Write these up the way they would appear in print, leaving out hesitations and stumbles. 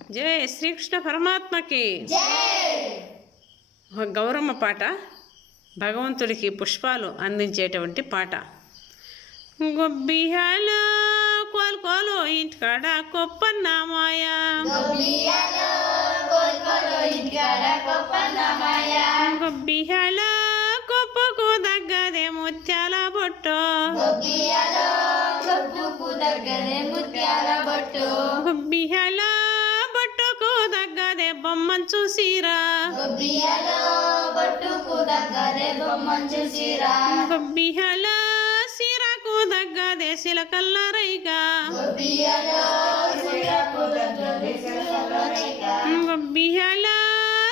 జై శ్రీకృష్ణ పరమాత్మకి ఒక గౌరమ్మ పాట, భగవంతుడికి పుష్పాలు అందించేటువంటి పాట. గొబ్బియాలో కోలుకోలు ఇంటికాడ కొప్పన్నమాయ, గొబ్బియాలో కొప్పకు దగ్గదే ముత్యాల బొట్టు, గొబ్బియాలో బొట్టుకు దగ్గదే బొమ్మను చూసిరా, గొబ్బియాలో సిరకు దగ్గదే సిలకల్ల రైగా, గొబ్బియాలో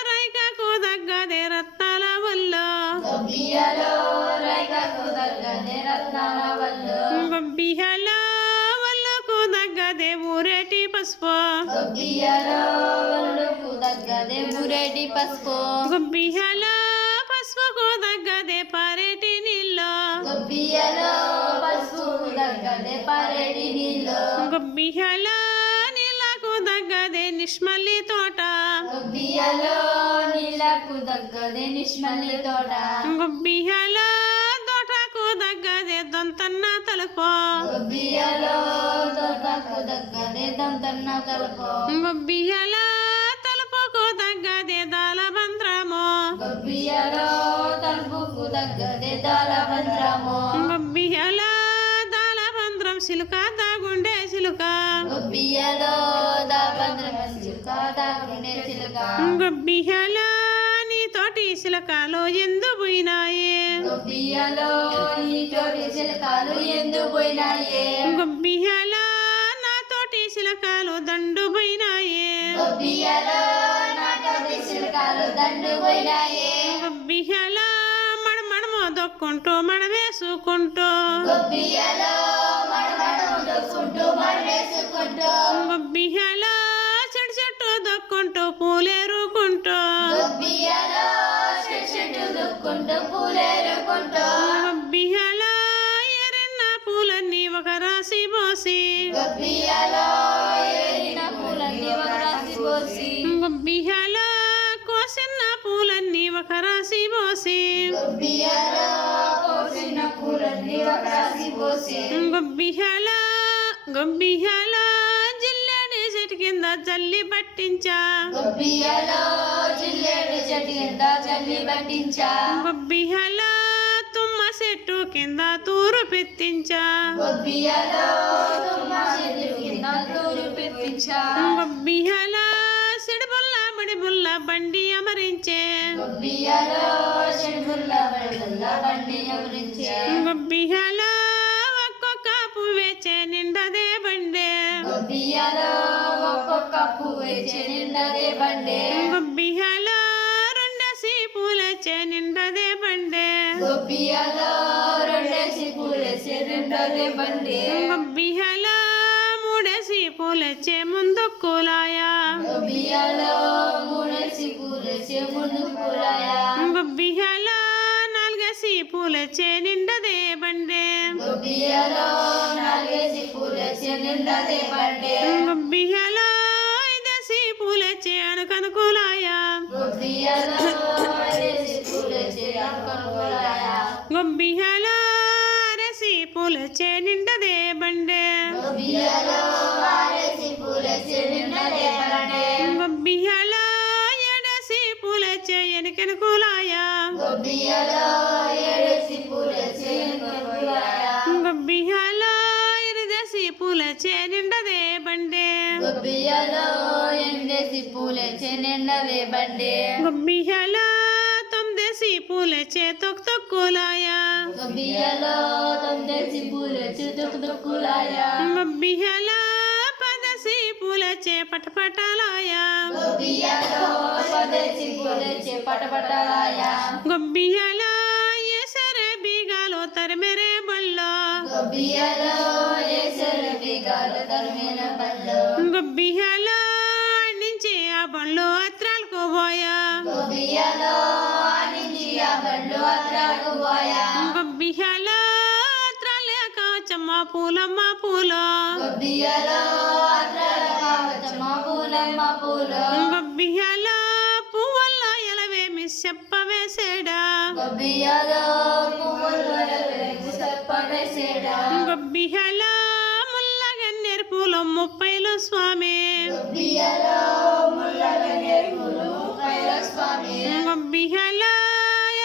రైకకు దగ్గదే రత్నాల వల్ల, గొబ్బియాలో వల్లకు దగ్గదే ఊరేటి పసుపు, గొబ్బియాలో పసుపుకు దగ్గదే పారేటి నీళ్ళు, గొబ్బియాలో నీళ్ళకు దగ్గదే నిష్మల్లి తోట, గొబ్బియాలో తోటకు దగ్గదే దొంతన్న తలుపు, గొబ్బియాలో తలుపుకు దగ్గదే దాలబంద్రము, గొబ్బియాలో దాలబంద్రం సిలుక దాగుండే సిలుక, గొబ్బియాలో నీ తోటి సిలకాలు ఎందు పోయినాయే, గొబ్బియాలో నా తోటి సిలకాలు దండు పోయినాయే, గొబ్బియాలో మడమడము దొక్కుంటూ మడవేసుకుంటూ, గొబ్బియాలో చెట్టు చెట్టు దొక్కుంటూ పూలేరుకుంటూ, గొబ్బియాలో ఎరిన్న పూలన్నీ ఒక రాసి పోసి, గొబ్బియాలో కోసిన పూలన్నీ ఒక రాసి పోసి, గొబ్బియాలో జిల్లేడి చెట్టు కింద జల్లి పట్టించా, గొబ్బియాలో తుమ్మ చెట్టు కింద తూరు పెట్టించా, గొబ్బియాలో సిడిబుల్ల బడిబుల్ల బండి అమరించే, గొబ్బియాలో ఒక్కొక్క పువ్వేచే నిండదే బండే, గొబ్బియాలో రెండేసి పూలచే నిండదే బండే, గొబ్బియాలో మూడేసి పూలచే ముందు కూలాయా, గొబ్బియాలో నాలుగేసి పూలచే నిండదే బండే, గొబ్బియాలో ఐదేసి పూలచే అనుకనుకూలాయా, గొబ్బియాలో అరేసి పూలచే నిండదే బండే, గొబ్బియాలో ఏడేసి పూలచే ఎనికెనుకూలాయా, గొబ్బియాలో ఎనిమిదేసి పూలచే నిండదే బండే, గొబ్బియాలో తొమ్మిదేసి పూలచే తొక్కులాయా, గొబ్బియాలో పదేసి పూలచే పటపటలాయా, గొబ్బియాలో ఏసరే బీగాలు తరిమెరే బళ్ళో, గొబ్బియాలో నుంచి ఆ బండ్లు అత్రాలకు పోయా, గొబ్బియాలో అత్రాలే కావచ్చమ్మ పూలమ్మ పూల, పూలు గొబ్బియాలో పువ్వుల్లో ఎలవేమి చెప్పవేసేడా గొబ్బియాలో పువ్వుల్లో ఎలవేమి చెప్పవేసేడా గొబ్బియాలో ముల్లగన్నేరు పూలు 30 స్వామి గొబ్బియాలో ముల్లగన్నేరు పూలు 30 స్వామి గొబ్బియాలో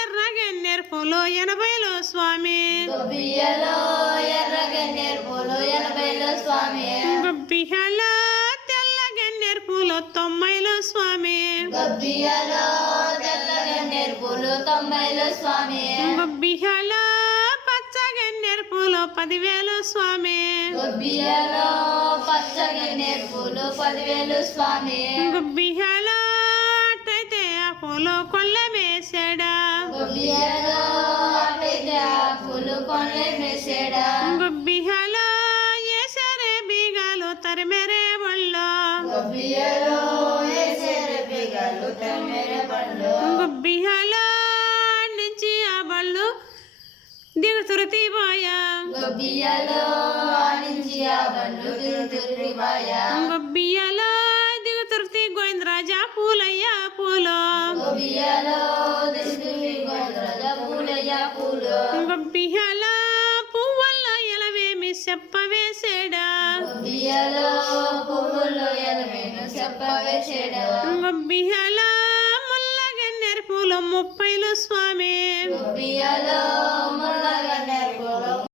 ఎర్రగన్నేరు పూలు 80 స్వామి గొబ్బియాలో ఎర్రగన్నేరు పూలు 80 స్వామి గొబ్బియాలో తెల్లగన్నేరు పూలు 90 స్వామి గొబ్బియాలో తెల్లగన్నేరు పూలు 90 స్వామి గొబ్బియాలో పచ్చగన్నేరు పూలు 10,000 స్వామి గొబ్బియాలో పచ్చగన్నేరు పూలు 10,000 స్వామి గొబ్బియాలో అట్టయితే ఆ పూలు కొల్లమేసాడా గొబ్బియాలో అటైతే ఆ పూలు కొల్లమేసాడా గొబ్బియాలో ఏసరే బీగాలు తరిమెరే బళ్ళు గొబ్బియాలో ఏసరే బీగాలు తరిమెరే బళ్ళు గొబ్బియాలో నుంచి ఆ బళ్ళు దిగుతురుతి పోయా గొబ్బియాలో నుంచి ఆ బండ్లు తిరుగుతురిపోయా గొబ్బియాలో దిగుతురుతి గోవిందరాజా పూలయ్యా పూలు గొబ్బియాలో దిగుతురి గోవిందరాజా పూలయ్యా పూలు గొబ్బియాలో పువ్వుల్లో ఎలవేమి చెప్పవేసేడా గొబ్బియాలో పువ్వుల్లో ఎలవేమి చెప్పవేసేడా గొబ్బియాలో ముల్లగన్నేరు పూలు 30 స్వామి గొబ్బియాలో